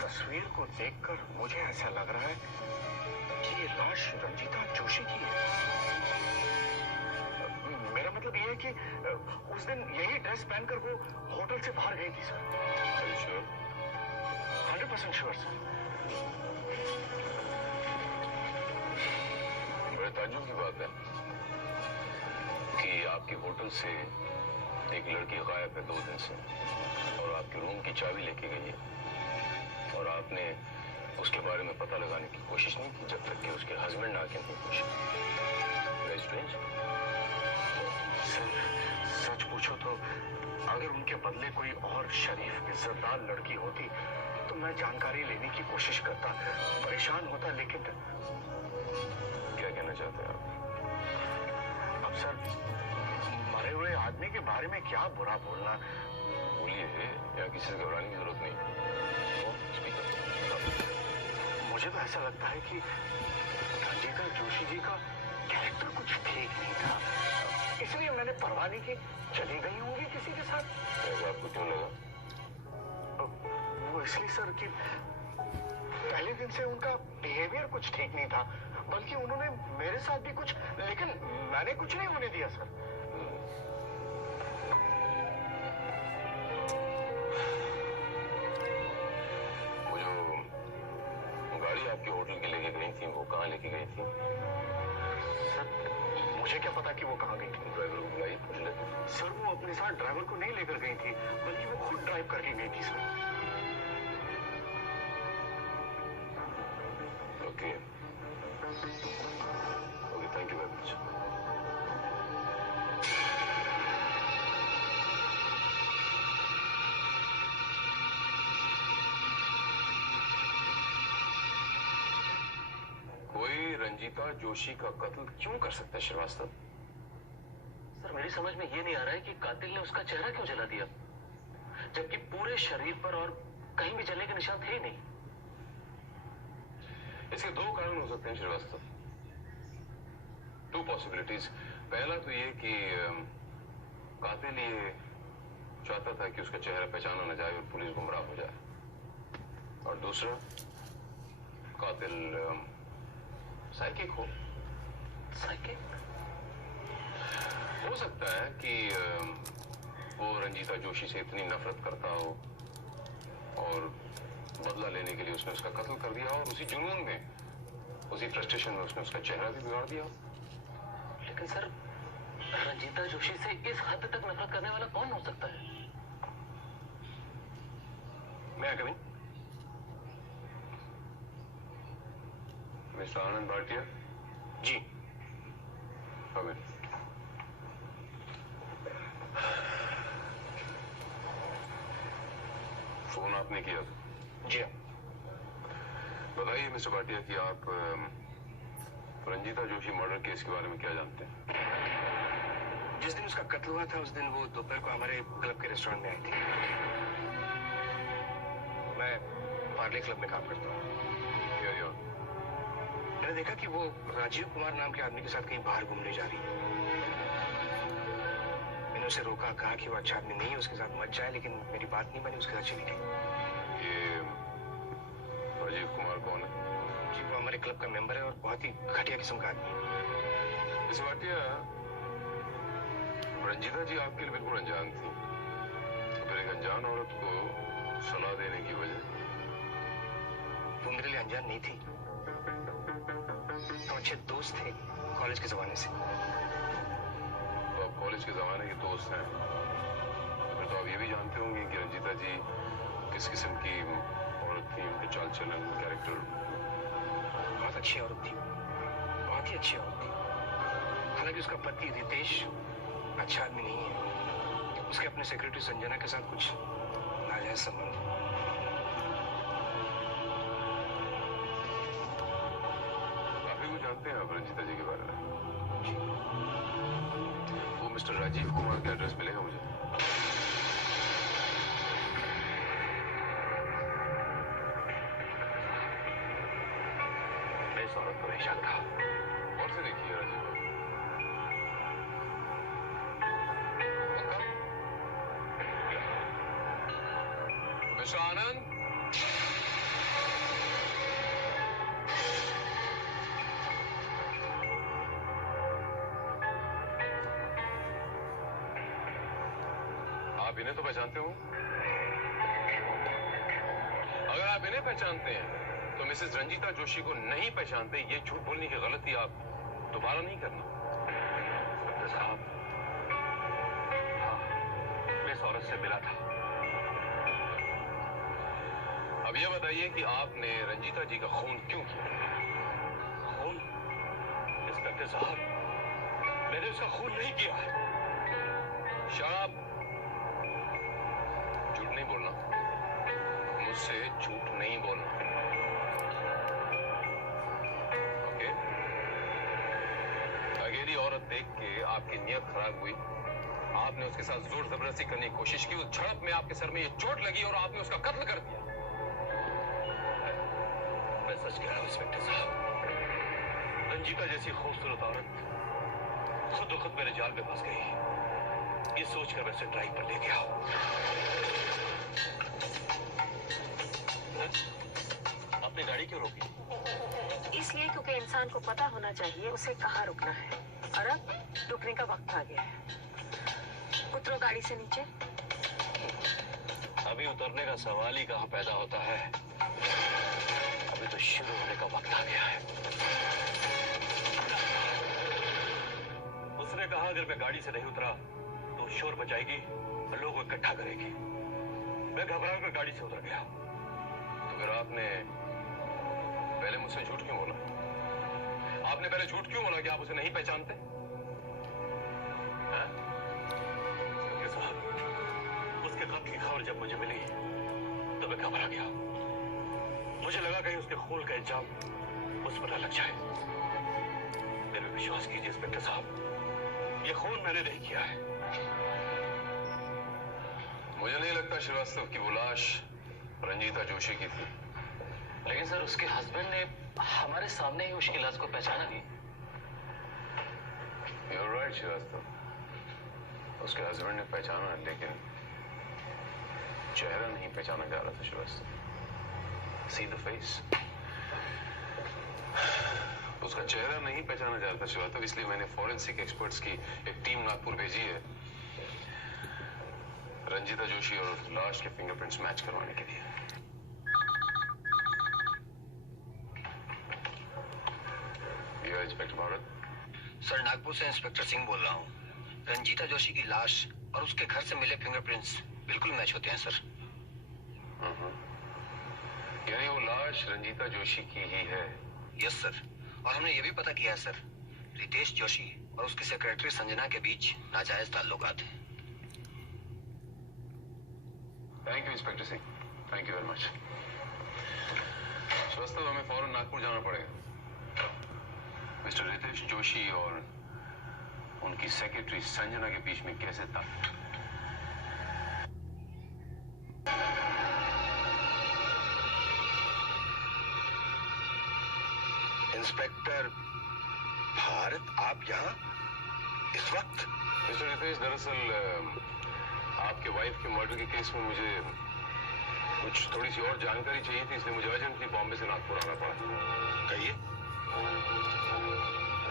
तस्वीर को देखकर मुझे ऐसा लग रहा है कि ये लाश रंजीता जोशी की है। मेरा मतलब ये है कि उस दिन यही ड्रेस पहनकर वो होटल से बाहर गई थी सर। 100% sure sir. बड़े ताज्जुब की बात है कि आपके होटल से एक लड़की गायब है 2 दिन से और आपके रूम की चाबी लेके गई है और आपने उसके बारे में पता लगाने की कोशिश नहीं की जब तक कि उसके हस्बैंड आके नहीं पूछे। Very strange. सर सच पूछो तो अगर उनके बदले कोई और शरीफ इज्जतदार लड़की होती तो मैं जानकारी लेने की कोशिश करता, परेशान होता, लेकिन क्या कहना चाहते हैं आप? अब सर मरे हुए आदमी के बारे में क्या बुरा बोलना। बोलिए, या किसी से घबराने की जरूरत नहीं। मुझे तो ऐसा लगता है कि रंजीता जोशी जी का कैरेक्टर कुछ ठीक नहीं था, इसलिए मैंने परवाह नहीं की, चली गई होंगी किसी के साथ। ऐसा आपको क्यों लगा? वो इसलिए सर कि पहले दिन से उनका बिहेवियर कुछ ठीक नहीं था, बल्कि उन्होंने मेरे साथ भी कुछ, लेकिन मैंने कुछ नहीं होने दिया सर। वो जो गाड़ी आपके होटल की लेके गई थी, वो कहाँ लेके गई थी? सर मुझे क्या पता कि वो कहाँ गई थी। ड्राइवर को बुलाइए, पूछ लेते। सर वो अपने साथ ड्राइवर को नहीं लेकर गई थी, बल्कि वो खुद ड्राइव करके गई थी sir. Okay, thank you very much. कोई रंजीता जोशी का कत्ल क्यों कर सकता है श्रीवास्तव? सर मेरी समझ में ये नहीं आ रहा है कि कातिल ने उसका चेहरा क्यों जला दिया, जबकि पूरे शरीर पर और कहीं भी जलने के निशान थे ही नहीं। इसके 2 कारण हो सकते हैं श्रीवास्तव, 2 पॉसिबिलिटीज। पहला तो ये कि कातिल ये चाहता था कि उसका चेहरा पहचाना न जाए और पुलिस गुमराह हो जाए, और दूसरा कातिल साइकिक हो। साइकिक? हो सकता है कि वो रंजीता जोशी से इतनी नफरत करता हो और बदला लेने के लिए उसने उसका कत्ल कर दिया और उसी जुनून में, उसी फ्रस्ट्रेशन में उसने उसका चेहरा भी बिगाड़ दिया। लेकिन सर रंजीता जोशी से इस हद तक नफरत करने वाला कौन हो सकता है? मैं कभी मिस्टर आनंद भाटिया जी। अभी फोन आपने किया? जी बताइए मिस्टर भाटिया कि आप रंजीता जोशी मर्डर केस के बारे में क्या जानते हैं? जिस दिन उसका कत्ल हुआ था उस दिन वो दोपहर को हमारे क्लब के रेस्टोरेंट में आई थी। मैं पार्ले क्लब में काम करता हूँ। मैंने देखा कि वो राजीव कुमार नाम के आदमी के साथ कहीं बाहर घूमने जा रही है। मैंने उसे रोका, कहा कि वो अच्छा आदमी नहीं है, उसके साथ मत जाए, लेकिन मेरी बात नहीं मानी, उसके साथ चली गई। ये राजीव कुमार कौन है? जी वो हमारे क्लब का मेंबर है और बहुत ही घटिया किस्म का आदमी है। मिस्टर भाटिया, रंजीता जी आपके लिए बिल्कुल अनजान थी, तो फिर एक अनजान औरत को सलाह देने की वजह? वो मेरे लिए अनजान नहीं थी, हम अच्छे दोस्त थे कॉलेज के जमाने से। तो आप कॉलेज के जमाने के दोस्त हैं, फिर तो आप ये भी जानते होंगे कि रंजीता जी किस किस्म की औरत थी, उनके चाल चलन, कैरेक्टर। बहुत अच्छी औरत थी, बहुत ही अच्छी औरत थी। हालांकि उसका पति रितेश अच्छा आदमी नहीं है, उसके अपने सेक्रेटरी संजना के साथ कुछ नाजायज संबंध। जानते हैं आप रंजीता जी के बारे में? वो मिस्टर राजीव कुमार का एड्रेस मिलेगा मुझे? मैं इस औरत को नहीं जानता। और से देखिए राजीव बाबू। मिस्टर आनंद, इन्हें तो पहचानते हो। अगर आप इन्हें पहचानते हैं तो मिसेस रंजीता जोशी को नहीं पहचानते, ये झूठ बोलने की गलती आप दोबारा नहीं करना। साहब, हाँ, मैं इस औरत से मिला था। अब यह बताइए कि आपने रंजीता जी का खून क्यों किया? खून? इंस्पेक्टर साहब, मैंने उसका खून नहीं किया। शराब, झूठ नहीं बोलना, मुझसे झूठ नहीं बोलना। ओके? अकेली औरत देख के आपकी नीयत खराब हुई, आपने उसके साथ जोर जबरदस्ती करने की कोशिश की, उस झड़प में आपके सर में ये चोट लगी और आपने उसका कत्ल कर दिया। मैं सच कह रहा हूं इंस्पेक्टर साहब, रंजीता जैसी खूबसूरत औरत खुद खुद मेरे जाल में फंस गई, ये सोचकर मैं उसे ड्राइव पर ले गया। आपने गाड़ी क्यों रोकी? इसलिए क्योंकि इंसान को पता होना चाहिए उसे कहाँ रुकना है, और अब रुकने का वक्त आ गया है। उतरो गाड़ी से नीचे। अभी उतरने का सवाल ही कहाँ पैदा होता है, अभी तो शुरू होने का वक्त आ गया है। उसने कहा अगर मैं गाड़ी से नहीं उतरा तो शोर मचाएगी और लोगों को इकट्ठा करेगी। मैं घबरा कर गाड़ी से उतर गया। तो फिर आपने पहले मुझसे झूठ क्यों बोला? आपने पहले झूठ क्यों बोला कि आप उसे नहीं पहचानते? साहब, उसके कत्ल की खबर जब मुझे मिली तो मैं घबरा गया। मुझे लगा कहीं उसके खून का इल्जाम उस पर न लग जाए। मेरे पे विश्वास कीजिए इंस्पेक्टर साहब, ये खून मैंने नहीं किया है। मुझे नहीं लगता श्रीवास्तव की वो लाश रंजीता जोशी की थी। लेकिन सर, उसके हस्बैंड ने हमारे सामने ही उसकी लाश को पहचाना नहीं। You're right, श्रीवास्तव, उसके हस्बैंड ने पहचाना, लेकिन चेहरा नहीं पहचाना जा रहा था श्रीवास्तव। See the face. उसका चेहरा नहीं पहचाना जा रहा था श्रीवास्तव, इसलिए मैंने फॉरेंसिक एक्सपर्ट्स की एक टीम नागपुर भेजी है रंजीता जोशी और लाश के फिंगरप्रिंट्स मैच करवाने के लिए। इंस्पेक्टर भारत। सर, नागपुर से इंस्पेक्टर सिंह बोल रहा हूँ। रंजीता जोशी की लाश और उसके घर से मिले फिंगरप्रिंट्स बिल्कुल मैच होते हैं सर। यानी वो लाश रंजीता जोशी की ही है? यस सर, और हमने ये भी पता किया है सर, रितेश जोशी और उसकी सेक्रेटरी संजना के बीच नाजायज ताल्लुकात हैं। Thank you inspector Singh, thank you very much. Srivastava, हमें फौरन नागपुर जाना पड़ेगा। मिस्टर रितेश जोशी और उनकी सेक्रेटरी संजना के बीच में कैसे था? इंस्पेक्टर भारत, आप यहाँ इस वक्त? मिस्टर रितेश, दरअसल आपके वाइफ के मर्डर के केस में मुझे कुछ थोड़ी सी और जानकारी चाहिए थी, इसलिए मुझे अर्जेंटली बॉम्बे से नागपुर आना पड़ा। कहिए।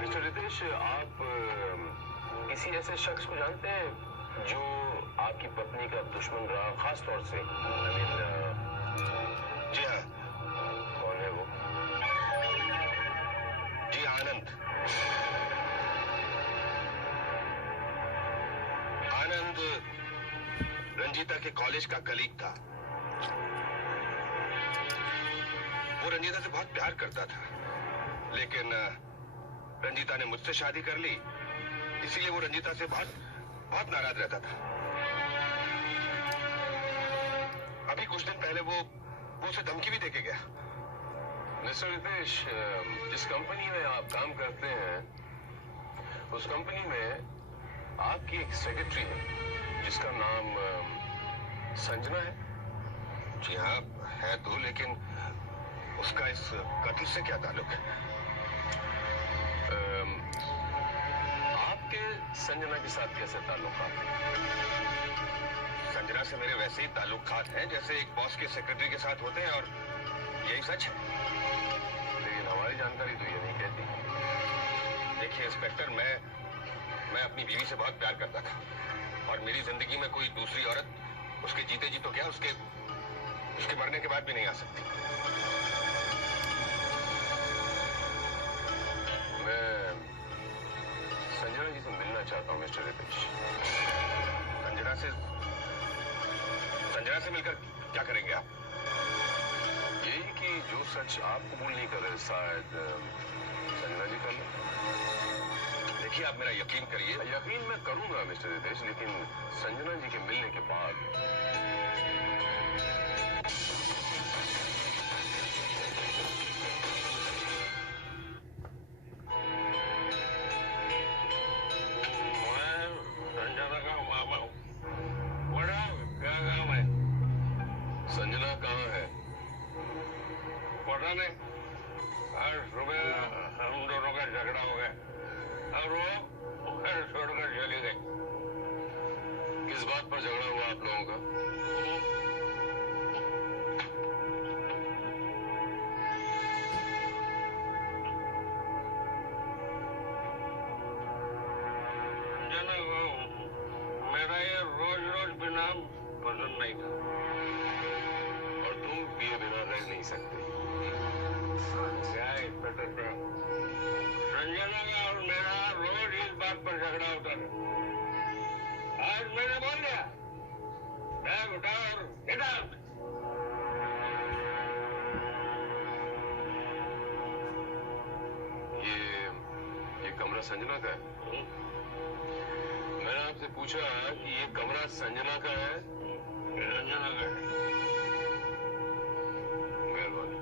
मिस्टर रितेश, आप किसी ऐसे शख्स को जानते हैं जो आपकी पत्नी का दुश्मन रहा, खास तौर से? जी हाँ। कौन है वो? जी आनंद। आनंद रंजीता के कॉलेज का कलीग था। वो रंजीता से बहुत प्यार करता था, लेकिन रंजीता ने मुझसे शादी कर ली, इसीलिए वो रंजीता से बहुत बहुत नाराज रहता था। अभी कुछ दिन पहले वो उसे धमकी भी देके गया। मिस्टर रितेश, जिस कंपनी में आप काम करते हैं, उस कंपनी में आपकी एक सेक्रेटरी है जिसका नाम संजना है। जी हाँ है तो, लेकिन उसका इस कत्ल से क्या ताल्लुक है? आपके संजना के साथ कैसे ताल्लुकात? संजना से मेरे वैसे ही ताल्लुकात हैं जैसे एक बॉस के सेक्रेटरी के साथ होते हैं, और यही सच है। लेकिन हमारी जानकारी तो ये नहीं कहती। देखिए इंस्पेक्टर, मैं अपनी बीवी से बहुत प्यार करता था, और मेरी जिंदगी में कोई दूसरी औरत उसके जीते जी तो क्या, उसके मरने के बाद भी नहीं आ सकती। मैं संजना जी से मिलना चाहता हूँ मिस्टर रितेश। संजना से मिलकर क्या करेंगे आप? यही कि जो सच आप कबूल नहीं कर रहे शायद संजना जी कर लें। देखिए, आप मेरा यकीन करिए। यकीन मैं करूंगा मिस्टर रितेश, लेकिन संजना जी के मिलने के बाद संजना कहाँ है? पता नहीं, आज सुबह हम दोनों का झगड़ा हो गया और वो घर छोड़कर चली गई। किस बात पर झगड़ा हुआ आप लोगों का? संजना को मेरा ये रोज रोज बिना पसंद नहीं था। और तुम पिए बिना रह नहीं सकते। क्या इंस्पेक्टर साहब, संजना का और मेरा रोज इस बात पर झगड़ा होता था। आज मैंने बोल दिया, बैग उठा और गेट आउट। ये कमरा संजना का है? मैंने आपसे पूछा कि ये कमरा संजना का है? संजना का है। मेहरबानी।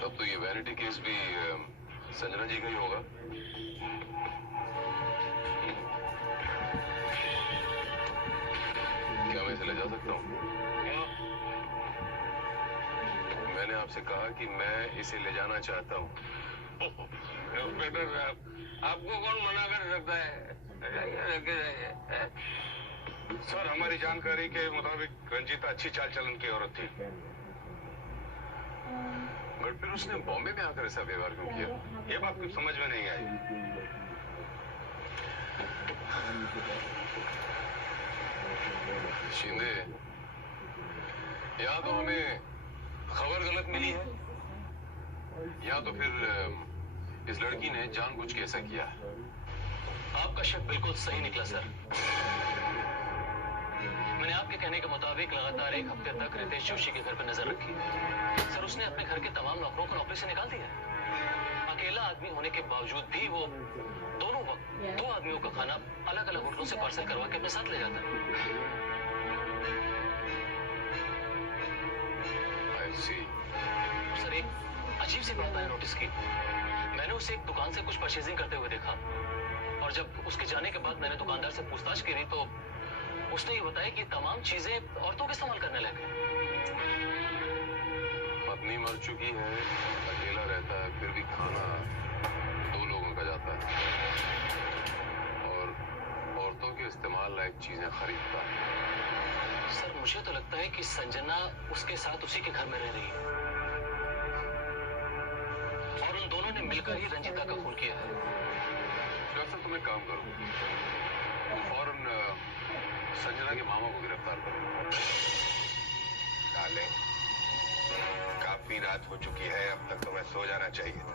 तब तो ये वैनिटी केस भी संजना जी का ही होगा। क्या मैं इसे ले जा सकता हूँ? मैंने आपसे कहा कि मैं इसे ले जाना चाहता हूँ। इंस्पेक्टर साहब, आपको कौन मना कर सकता है? लेके जाइए। सर, हमारी जानकारी के मुताबिक रंजीता अच्छी चाल चलन की औरत थी। बट फिर उसने बॉम्बे में आकर ऐसा व्यवहार क्यों किया? ये बात कुछ समझ में नहीं आई। शिंदे, या तो हमें खबर गलत मिली है या तो फिर इस लड़की ने जानबूझ के ऐसा किया। आपका शक बिल्कुल सही निकला सर। मैंने आपके कहने के मुताबिक लगातार 1 हफ्ते तक रितेश जोशी के घर पर नजर रखी। सर, उसने अपने घर के तमाम नौकरों को नौकरी से निकाल दिया। अकेला आदमी होने के बावजूद भी वो दोनों वक्त 2 आदमियों का खाना अलग अलग होटलों से पार्सल करवा के अपने साथ ले जाता। सर, एक अजीब सी बात मैंने नोटिस की। मैंने उसे एक दुकान से कुछ परचेजिंग करते हुए देखा और जब उसके जाने के बाद मैंने दुकानदार से पूछताछ करी तो उसने ये बताया कि तमाम चीजें औरतों के इस्तेमाल करने लगे। पत्नी मर चुकी है, अकेला रहता है, फिर भी खाना 2 लोगों का जाता है और औरतों के इस्तेमाल लायक चीजें खरीदता है। सर, मुझे तो लगता है कि संजना उसके साथ उसी के घर में रह रही है और उन दोनों ने मिलकर ही रंजीता का खून किया है। डॉक्टर, तुम एक काम करो, तुम फौरन संजना के मामा को गिरफ्तार करो। डार्लिंग, काफी रात हो चुकी है, अब तक तुम्हें सो जाना चाहिए था।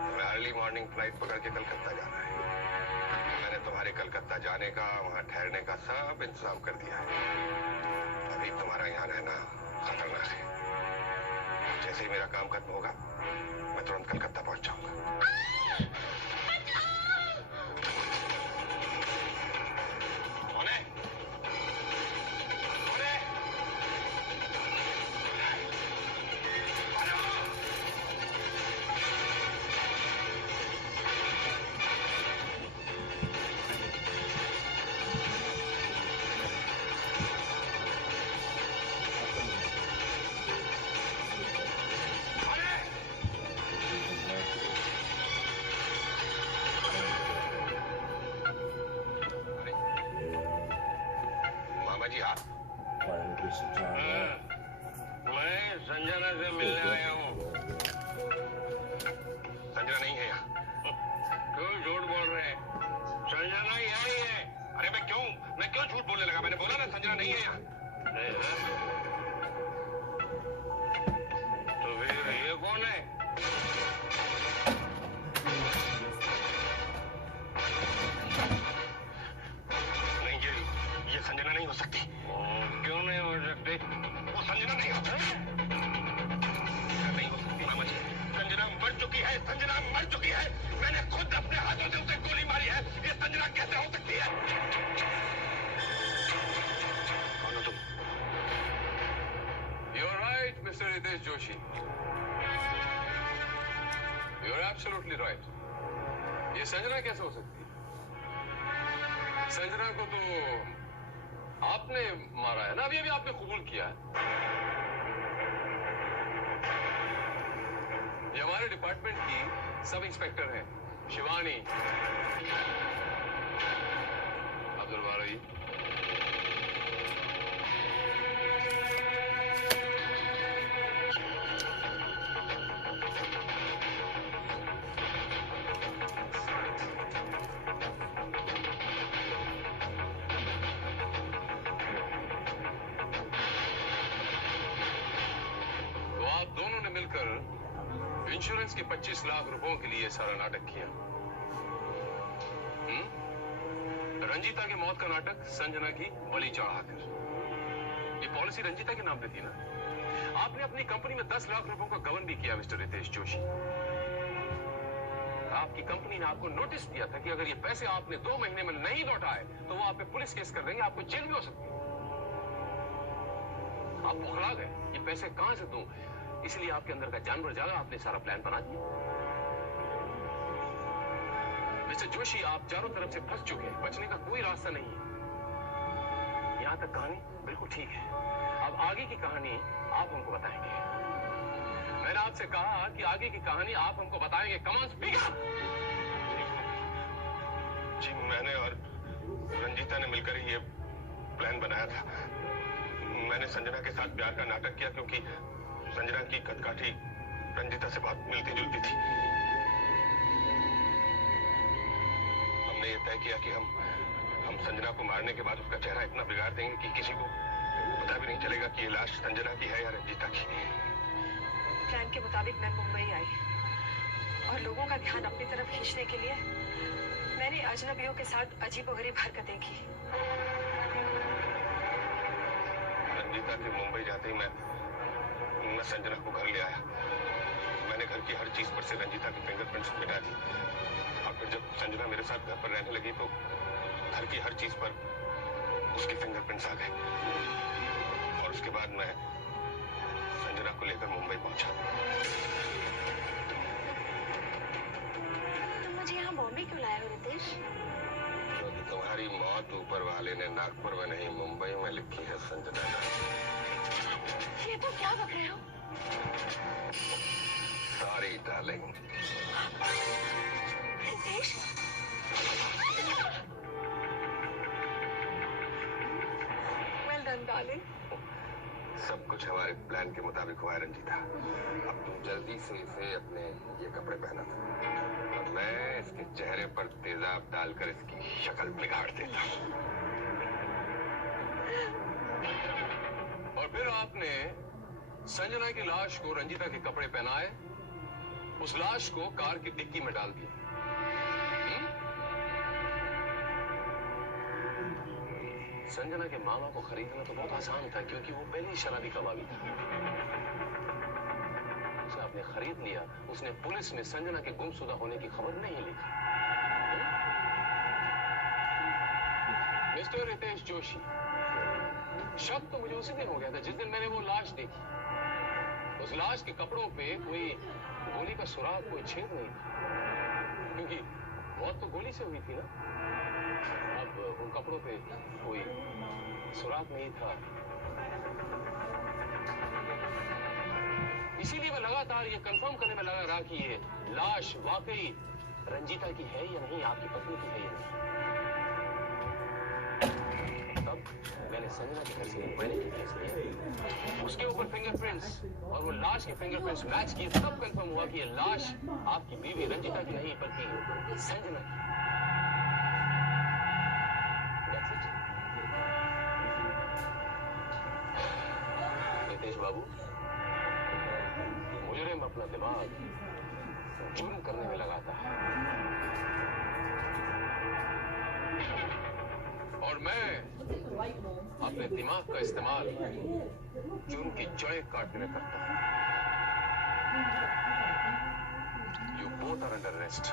तुम्हें अर्ली मॉर्निंग फ्लाइट पकड़ के कलकत्ता जाना है। मैंने तुम्हारे कलकत्ता जाने का, वहां ठहरने का सब इंतजाम कर दिया है। अभी तुम्हारा यहाँ रहना खतरनाक है। जैसे ही मेरा काम खत्म होगा, मैं तुरंत कलकत्ता पहुंच जाऊंगा। Joshi, you are absolutely right. ये संजना कैसे हो सकती है? संजना को तो आपने मारा है ना, अभी अभी आपने कबूल किया है। ये हमारे डिपार्टमेंट की सब इंस्पेक्टर हैं, शिवानी। अब्दुल बारी, तो आप दोनों ने मिलकर इंश्योरेंस के 25 लाख रुपयों के लिए सारा नाटक किया। रंजीता की मौत का नाटक संजना की बलि चढ़ाकर। ये पॉलिसी रंजीता के नाम पे थी ना। आपने अपनी कंपनी में 10 लाख रुपयों का गबन भी किया मिस्टर रितेश जोशी। आपकी कंपनी ने आपको नोटिस दिया था कि अगर ये पैसे आपने 2 महीने में नहीं लौटाए तो वो आप पे पुलिस केस कर देंगे, आपको जेल भी हो सकती है। आप बौखला गए, ये पैसे कहां से दूं? इसलिए आपके अंदर का जानवर जागा, आपने सारा प्लान बना दिया। मिस्टर जोशी, आप चारों तरफ से फंस चुके हैं, बचने का कोई रास्ता नहीं है। यहां तक कहानी बिल्कुल ठीक है। अब आगे की कहानी आप हमको बताएंगे। मैंने आपसे कहा कि आगे की कहानी आप हमको बताएंगे। Come on speak up. जी, मैंने और रंजीता ने मिलकर ही ये प्लान बनाया था। मैंने संजना के साथ प्यार का नाटक किया क्योंकि संजना की कदकाठी रंजीता से बहुत मिलती जुलती थी। हमने ये तय किया कि हम संजना को मारने के बाद उसका चेहरा इतना बिगाड़ देंगे कि किसी को पता भी नहीं चलेगा कि ये लाश संजना की है या रंजीता की। प्लान के मुताबिक मैं मुंबई आई और लोगों का ध्यान अपनी तरफ खींचने के लिए मैंने अजनबियों के साथ अजीबोगरीब हरकतें की। रंजीता के मुंबई जाते ही मैं संजना को घर ले आया। मैंने घर की हर चीज पर से रंजीता की फिंगरप्रिंट्स मिटा दी और फिर जब संजना मेरे साथ घर पर रहने लगी तो घर की हर चीज पर उसके फिंगरप्रिंट्स आ गए। और उसके बाद मैं संजना को लेकर मुंबई पहुंचा। तुम मुझे यहाँ बॉम्बे क्यों लाए हो रितेश? क्योंकि तुम्हारी मौत ऊपर वाले ने नागपुर में नहीं मुंबई में लिखी है संजना। ये तो क्या बक रहे हो? Sorry darling. Ritesh, well done darling. सब कुछ हमारे प्लान के मुताबिक हुआ है रंजीता। अब तुम जल्दी से इसे अपने ये कपड़े पहना और मैं इसके चेहरे पर तेजाब डालकर इसकी शक्ल बिगाड़ देता। और फिर आपने संजना की लाश को रंजीता के कपड़े पहनाए, उस लाश को कार की डिक्की में डाल दिया। संजना के मामा को खरीदना तो बहुत आसान था क्योंकि वो पहले ही शराबी कबाबी था। उसे आपने खरीद लिया। उसने पुलिस में संजना के गुमशुदा होने की खबर नहीं लिखी। मिस्टर रितेश जोशी, शक तो मुझे उसी दिन हो गया था जिस दिन मैंने वो लाश देखी। उस लाश के कपड़ों पे कोई गोली का सुराग, कोई छेद नहीं था क्योंकि मौत तो गोली से हुई थी ना। अब उन कपड़ों पे कोई सुराग नहीं था, इसीलिए मैं लगातार ये कंफर्म करने में लगा रहा कि ये लाश वाकई रंजीता की है या नहीं, आपकी पत्नी की है या नहीं। तब मैंने संजना के घर से मोबाइल की केस लिया, उसके ऊपर फिंगरप्रिंट्स और वो लाश के फिंगरप्रिंट्स मैच किए, तब कंफर्म हुआ कि ये लाश आपकी बीवी रंजीता की नहीं बल्कि संजना की। रितेश बाबू, मुजरिम अपना दिमाग जुर्म करने में लगाता है और मैं अपने दिमाग का इस्तेमाल जुर्म की जड़ें काटने में करता हूं। You both are under arrest.